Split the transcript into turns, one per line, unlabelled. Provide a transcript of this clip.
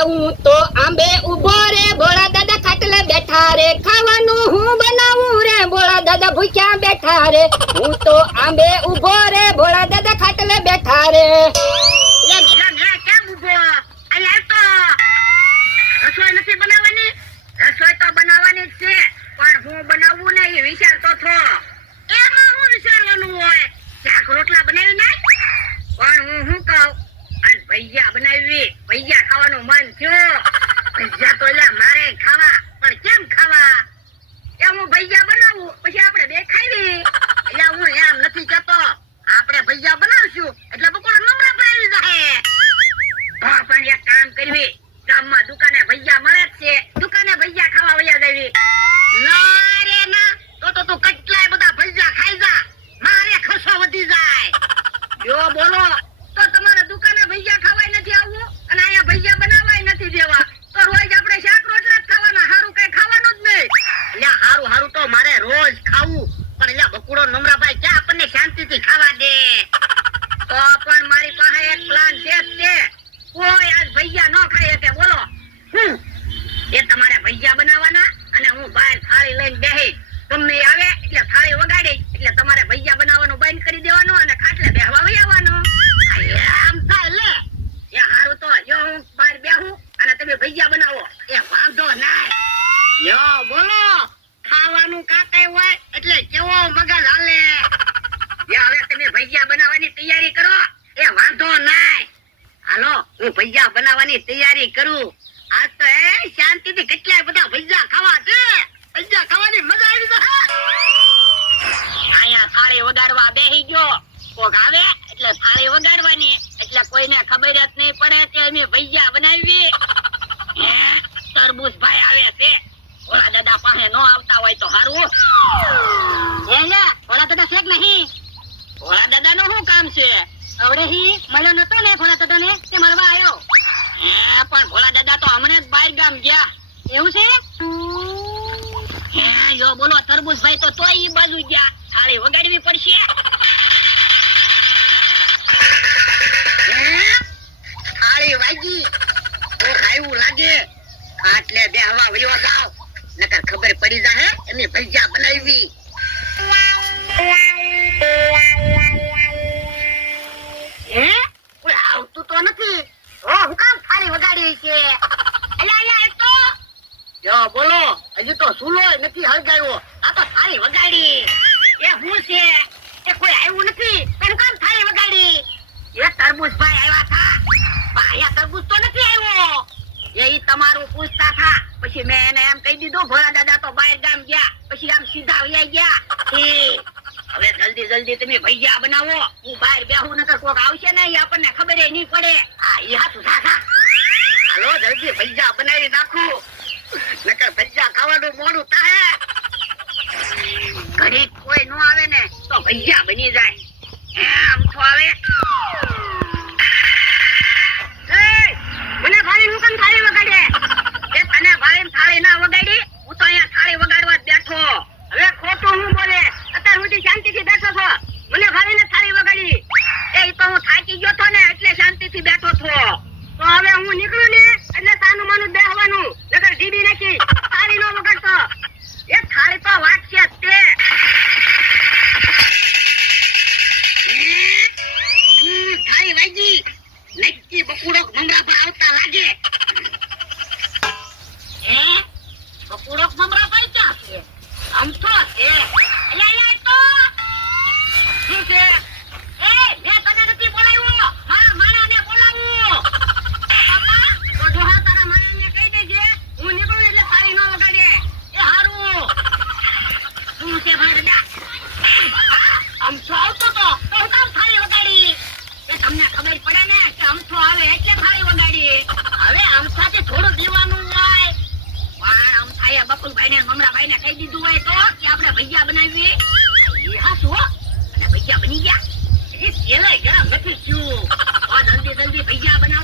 હું તો આંબે ઊભો રે, ભોળા દાદા ખાટલે બેઠા રે. ખાવાનું હું બનાવું રે, ભોળા દાદા ભૂખ્યા બેઠા રે. હું તો આંબે ઊભો રે, ભોળા દાદા ખાટલે બેઠા રે.
તો. રસોઈ નથી બનાવવાની? રસોઈ તો બનાવવાની છે, પણ હું બનાવવું ને એ વિચારતો છો એમાં હું વિચારવાનું હોય શાક રોટલા બનાવી નાખ પણ હું શું કહું આજ ભૈયા બનાવી ભૈયા ખાવાનું મન થયું ભૈયા તો લે મારે ખાવા પણ કેમ ખાવા એ હું ભૈયા બનાવું પછી આપણે બે ખાવી એટલે હું એમ નથી કહેતો આપણે ભૈયા બનાવશું એટલે બપોરે નમરા પાવી જાય તો પણ એક કામ કરવી ગામમાં દુકાને ભૈયા મળે જ છે દુકાને ભૈયા ખાવા વયા જાવી ના રે ના. તો તો તું કેટલાય બધા ભૈયા ખાઈ જા મારે ખસો વધી જાય જો બોલો તો તમારે દુકાને ભૈયા ખાવાય નથી આવવું અને અહીંયા ભૈયા બનાવાય નથી દેવા તો રોજ આપણે શાક રોટલા જ ખાવાના હારું કઈ ખાવાનું જ નહીં એટલે હારું હારું તો મારે રોજ ખાવું પણ એટલે બકુડો નમરાભાઈ ક્યાં આપણને શાંતિથી ખાવા દે તો પણ મારી પાસે એક પ્લાન છે જ તે કોઈ આજ ભૈયા ન ખાય એટલે બોલો હું એ તમારે ભૈયા બનાવવાના અને હું બહાર થાળી લઈને બેહી ગમે એ આવે એટલે થાળી વગાડી એટલે તમારે ભૈયા બનાવવાનું બંધ કરી દેવાનું અને ખાટલે બેહવા વહી આવવાનું આ એમ થાય લે એ હારું તો જો હું બહાર બેહું અને તમે ભૈયા બનાવો એ વાંધો નાય યો બોલો ખાવાનું કાંઈ હોય એટલે કેવો મગજ હાલે એ હવે તમે ભૈયા બનાવવાની તૈયારી કરો એ વાંધો નાય હાલો હું બનાવવાની તૈયારી કરું. આજ તો એ શાંતિથી કેટલાય બધા ભૈયા ખાવા છે. ભૈયા ખાવાની મજા આવી જાય. અહીંયા થાળી વગાડવા બેહી ગયો. કોક આવે એટલે થાળી વગાડવાની. એટલે કોઈને ખબર જ નહીં પડે કે અમે ભૈયા બનાવી હે તરબૂચભાઈ આવે છે. ભોળા દાદા પાસે નો આવતા હોય તો હારું. હે ભોળા દાદા છે કે નહીં? ભોળા દાદા નું શું કામ છે? આવડે હી મળ્યો નતો ને ભોળા દાદા ને તે મળવા આવ્યો? હે, પણ ભોલા દાદા તો હમણાં જ બહાર ગામ ગયા. એવું છે? હે યો બોલો, તરબૂજભાઈ તો તોય ઈ બાજુ ગયા. થાળી વગાડવી પડશે. થાળી વાગી. તો ખાયું લાગે. આટલે બે હવા વયો જાવ નકર ખબર પડી જાહે, એની ભજીયા બનાવી. હે? કોઈ આવતું તો નથી. કામ વગાડી છે. અલ્યા અલ્યા એ તો. યો બોલો. હજી તો સુલો નથી હળગાવ્યો. આ તો થાળી વગાડી. એ હું છે? એ કોઈ આવ્યું નથી પણ કામ થાળી વગાડી? એ તરબૂચભાઈ આવ્યા હતા અહીંયા તરબૂચ તો નથી આવ્યો. એ તમારું પૂછતા હતા પછી મેં એને એમ કહી દીધું ભોળા દાદા તો બહાર ગામ ગયા. પછી આમ સીધા વયા ગયા. હવે જલ્દી જલ્દી તમે ભૈયા બનાવો. હું બહાર બેહું નકર કોક આવશે ને એ આપણને ખબર નહીં પડે. આ ઈ હાથું થા જલ્દી ભૈયા બનાવી નાખું. નકર ભજીયા ખાવાનું મોડું થાય. ઘડી કોઈ નો આવે ને તો ભજીયા બની જાય. એમ તો આવે એય, મને ભાળી હું કેમ થાળી વગાડે એ તને ભાળી થાળી ના વગાડી હું તો અહીંયા થાળી વગાડવા જ બેઠો હવે ખોટું હું બોલે અત્યાર સુધી શાંતિથી બેઠો છો મને ભાળીને થાળી વગાડી એ ઈ તો હું થાકી ગયો તો ને એટલે શાંતિથી બેઠો છો તો હવે હું નીકળું ને સાનું માનું બેહવાનું, નકર જીબી નાખી, થાળી નો વગડતો. એ થાળી તો વાગશે જ તે. થાળી વાગી નક્કી બકુડો મમરાભા આવતા લાગે હે બકુડો મમરાભા ક્યાં છે આમ તો છે અલ્યા અલ્યા એ તો શું છે એ મેં તને નથી બોલાવ્યો મારા માણાને બોલાવું બાપા તો જોહા તારા માણાને કહી દેજે હું નીકળું એટલે થાળી ન વગાડે એ હારું શું છે ભાઈ બધા અમથો આવતો તો તો હું કામ થાળી વગાડી એ તમને ખબર પડે ને કે અમથો આવે એટલે થાળી વગાડી હવે અમથાથી થોડું પીવાનું હોય. પણ અમથાએ બકુલભાઈ ને મમરાભાઈ ને કહી દીધું હોય તો કે આપણે ભજીયા બનાવીએ. એ હા હો. અને ભજીયા બની ગયા. એ પેલા ગરમ નથી થયું. જલ્દી જલ્દી ભજીયા બનાવો.